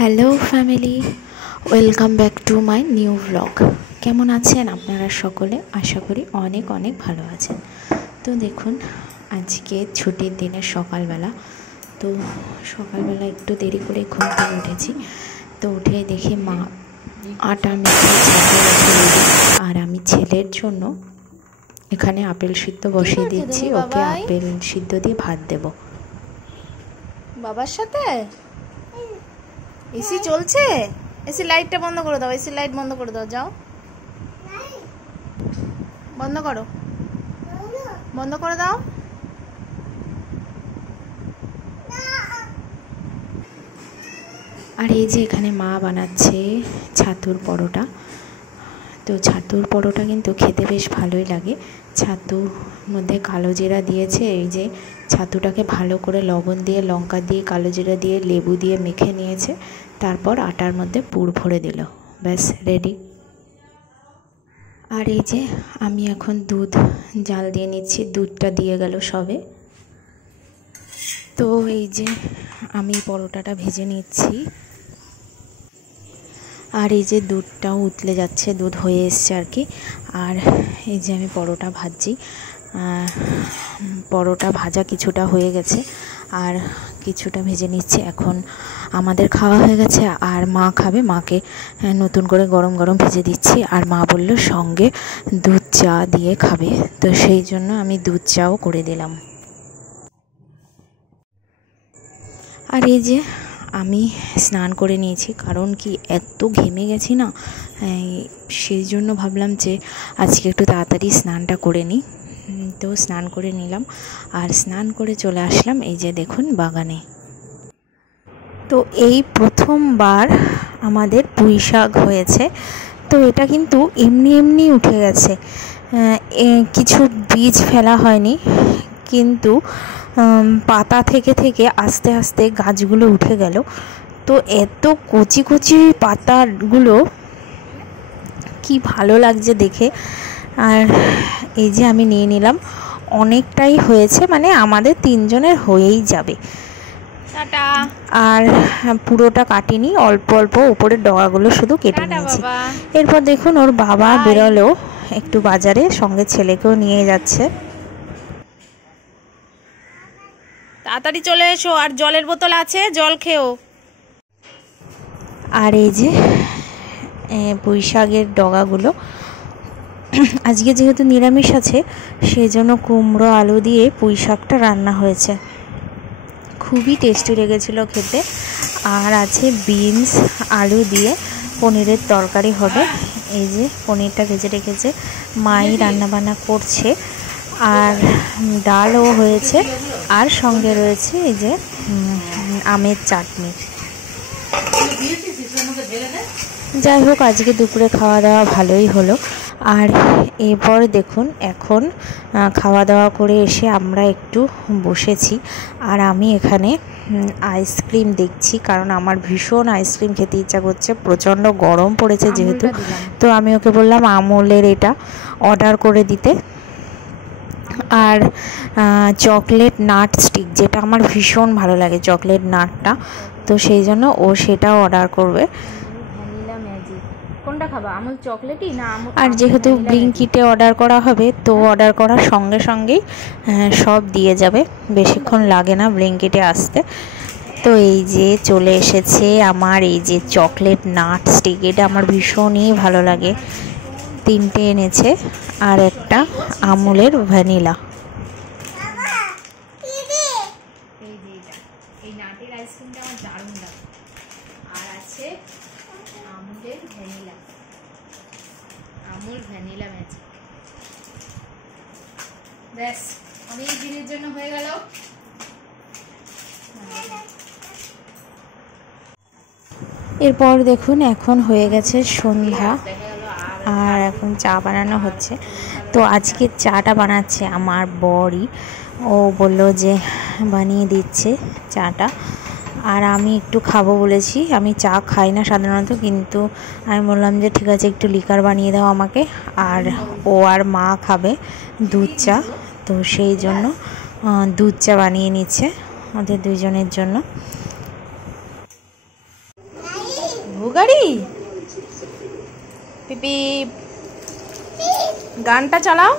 Hello family, welcome back to my new blog. কেমন আছেন আপনারা সকলে? আশা করি অনেক অনেক ভালো আছেন। তো দেখুন, আজকে ছুটির দিনের সকালবেলা। তো সকালবেলা একটু দেরি করে ঘুম থেকে উঠেছি। তো উঠে দেখি মা আটা মেখে ছাদে রেখে রেডি, আর আমি ছেলের জন্য এখানে আপেল সিদ্ধ বসিয়ে দিচ্ছি। ওকে আপেল সিদ্ধ দিয়ে ভাত দেব। বাবার সাথে এসি চলছে? এসি লাইটটা বন্ধ করে দাও, এসি লাইট বন্ধ করে দাও, যাও বন্ধ করো, বন্ধ করে দাও। আর এই যে এখানে মা বানাচ্ছে ছাতুর পরোটা। তো ছাতুর পরোটা কিন্তু খেতে বেশ ভালোই লাগে। ছাতুর মধ্যে কালো জিরা দিয়েছে। এই যে ছাতুটাকে ভালো করে লবণ দিয়ে, লঙ্কা দিয়ে, কালো জিরা দিয়ে, লেবু দিয়ে মেখে নিয়েছে। তারপর আটার মধ্যে পুর ভরে দিল, ব্যাস রেডি। আর এই যে আমি এখন দুধ জাল দিয়ে নিচ্ছি, দুধটা দিয়ে গেল সবে। তো এই যে আমি পরোটাটা ভেজে নিচ্ছি, আর এই যে দুধটাও উতলে যাচ্ছে, দুধ হয়ে এসছে আর কি। আর এই যে আমি পরোটা ভাজছি, পরোটা ভাজা কিছুটা হয়ে গেছে আর কিছুটা ভেজে নিচ্ছি। এখন আমাদের খাওয়া হয়ে গেছে আর মা খাবে, মাকে নতুন করে গরম গরম ভেজে দিচ্ছি। আর মা বলল সঙ্গে দুধ চা দিয়ে খাবে, তো সেই জন্য আমি দুধ চাও করে দিলাম। আর এই যে আমি স্নান করে নিয়েছি, কারণ কি এত ঘেমে গেছি না, সেই জন্য ভাবলাম যে আজকে একটু তাড়াতাড়ি স্নানটা করে নিই। তো স্নান করে নিলাম আর স্নান করে চলে আসলাম এই যে দেখুন বাগানে। তো এই প্রথমবার আমাদের পুঁই শাক হয়েছে। তো এটা কিন্তু এমনি এমনি উঠে গেছে, কিছু বীজ ফেলা হয়নি, কিন্তু পাতা থেকে থেকে আস্তে আস্তে গাছগুলো উঠে গেল। তো এত কচি কচি পাতাগুলো কি ভালো লাগছে দেখে। আর এই যে আমি নিয়ে নিলাম, অনেকটাই হয়েছে, মানে আমাদের তিনজনের হয়েই যাবে। টাটা। আর পুরোটা কাটিনি, অল্প অল্প উপরের ডগাগুলো শুধু কেটে নিয়েছি। এরপর দেখুন ওর বাবা বেরোলো একটু বাজারে, সঙ্গে ছেলেকেও নিয়ে যাচ্ছে। তাড়াতাড়ি চলে এসো, আর জলের বোতল আছে, জল খেও। আর এই যে পুঁই শাকের ডগাগুলো, আজকে যেহেতু নিরামিষ আছে সেই জন্য কুমড়ো আলু দিয়ে পুঁই শাকটা রান্না হয়েছে, খুবই টেস্টি লেগেছিল খেতে। আর আছে বিনস আলু দিয়ে পনিরের তরকারি হবে। এই যে পনিরটা ভেজে রেখেছে, মাই রান্নাবান্না করছে। আর ডালও হয়েছে, আর সঙ্গে রয়েছে এই যে আমের চাটনি। যাই হোক, আজকে দুপুরে খাওয়া দাওয়া ভালোই হলো। আর এরপর দেখুন এখন খাওয়া দাওয়া করে এসে আমরা একটু বসেছি, আর আমি এখানে আইসক্রিম দেখছি, কারণ আমার ভীষণ আইসক্রিম খেতে ইচ্ছা করছে, প্রচণ্ড গরম পড়েছে যেহেতু। তো আমি ওকে বললাম আমুলের এটা অর্ডার করে দিতে। আর চকলেট নাট স্টিক, যেটা আমার ভীষণ ভালো লাগে চকলেট নাটটা, তো সেই জন্য ও সেটাও অর্ডার করবে। কোনটা খাবা, আমুল চকলেটই না? আর যেহেতু ব্লিঙ্কিটে অর্ডার করা হবে, তো অর্ডার করার সঙ্গে সঙ্গেই সব দিয়ে যাবে, বেশিক্ষণ লাগে না ব্লিঙ্কিটে আসতে। তো এই যে চলে এসেছে আমার এই যে চকলেট নাট স্টিক, এটা আমার ভীষণই ভালো লাগে। 3টে এনেছে, আর একটা আমুলের ভ্যানিলা। এই নাটের আইসক্রিমটা আমার দারুণ লাগে। আর আছে আমুলের ভ্যানিলা, আমুল ভ্যানিলা ম্যাজিক। ব্যাস, অনেক দিনের জন্য হয়ে গেল। এরপর দেখুন এখন হয়ে গেছে সন্ধ্যা, আর এখন চা বানানো হচ্ছে। তো আজকে চাটা বানাচ্ছে আমার বরই, ও বলল যে বানিয়ে দিচ্ছে চাটা। আর আমি একটু খাবো বলেছি, আমি চা খাই না সাধারণত, কিন্তু আমি বললাম যে ঠিক আছে একটু লিকার বানিয়ে দাও আমাকে। আর ও আর মা খাবে দুধ চা, তো সেই জন্য দুধ চা বানিয়ে নিচ্ছে ওদের দুজনের জন্য। বাবু গাড়ি পিপি গানটা চালাও।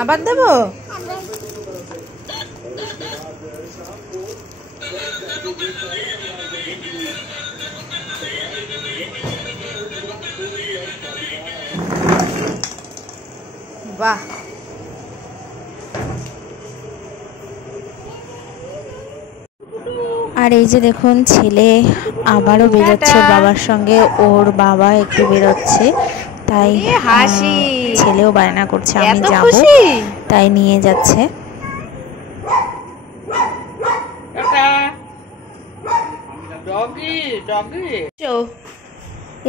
আবার দেবো? বাহ, আর এই যে দেখুন ছেলে আবারও বেরোচ্ছে বাবার সঙ্গে, ওর বাবা একটু বেরোচ্ছে, তাই হাসি ছেলেও বায়না করছে আমি যাব, তাই নিয়ে যাচ্ছে।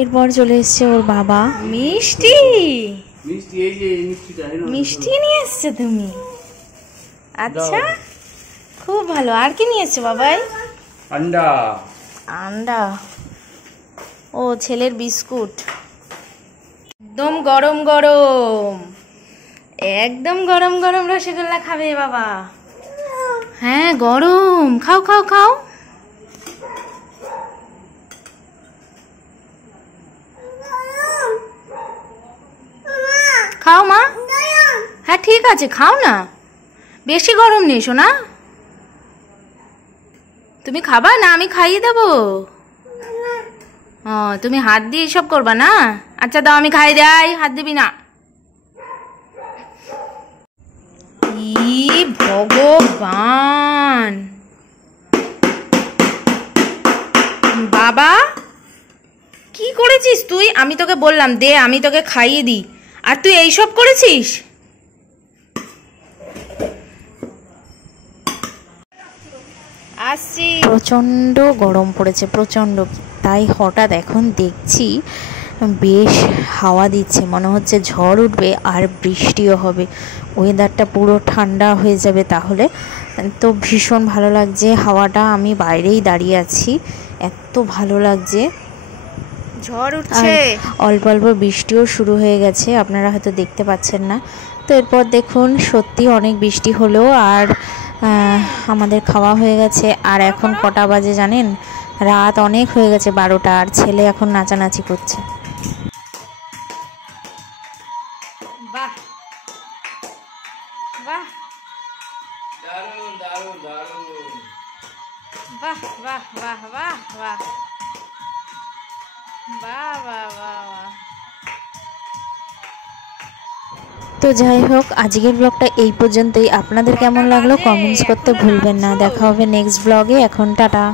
এরপর চলে এসছে ওর বাবা। মিষ্টি মিষ্টি নিয়ে এসছো তুমি? আচ্ছা, খুব ভালো। আর কি নিয়ে এসছো বাবাই? আন্ডা। আন্ডা? ও, ছেলের বিস্কুট। একদম গরম গরম, একদম গরম গরম রসগোল্লা খাবে বাবা। হ্যাঁ গরম, খাও খাও খাও। খাও মা। হ্যাঁ ঠিক আছে, খাও না, বেশি গরম নেই সোনা। তুমি খাবা না? আমি খাইয়ে দেবো। ও, তুমি হাত দিয়ে সব করবা না? আচ্ছা দাও, আমি খাই দেই, হাত দিবি না। ই ভগবান, বাবা কি করেছিস তুই? আমি তোকে বললাম দে, আমি তোকে খাইয়ে দিই, আর তুই এইসব করেছিস। আসছি। প্রচণ্ড গরম পড়েছে, প্রচণ্ড, তাই হঠাৎ এখন দেখছি বেশ হাওয়া দিচ্ছে, মনে হচ্ছে ঝড় উঠবে আর বৃষ্টিও হবে, ওয়েদারটা পুরো ঠান্ডা হয়ে যাবে তাহলে। তো ভীষণ ভালো লাগছে হাওয়াটা, আমি বাইরেই দাঁড়িয়ে আছি, এত ভালো লাগছে। ঝড় উঠছে, অল্প অল্প বৃষ্টিও শুরু হয়ে গেছে, আপনারা হয়তো দেখতে পাচ্ছেন না। তো এরপর দেখুন সত্যি অনেক বৃষ্টি হলো, আর আমাদের খাওয়া হয়ে গেছে। আর এখন কটা বাজে জানেন? রাত অনেক হয়ে গেছে, 12টা, আর ছেলে এখন নাচানাচি করছে। বাহ বাহ দারুণ দারুণ দারুণ। বাহ বাহ বাহ বাহ বাহ বাহ বাহ বাহ বাহ। তো যাই হোক, আজকের ব্লগটা এই পর্যন্তই। আপনাদের কেমন লাগলো কমেন্টস করতে ভুলবেন না। দেখা হবে নেক্সট ব্লগে। এখন টাটা।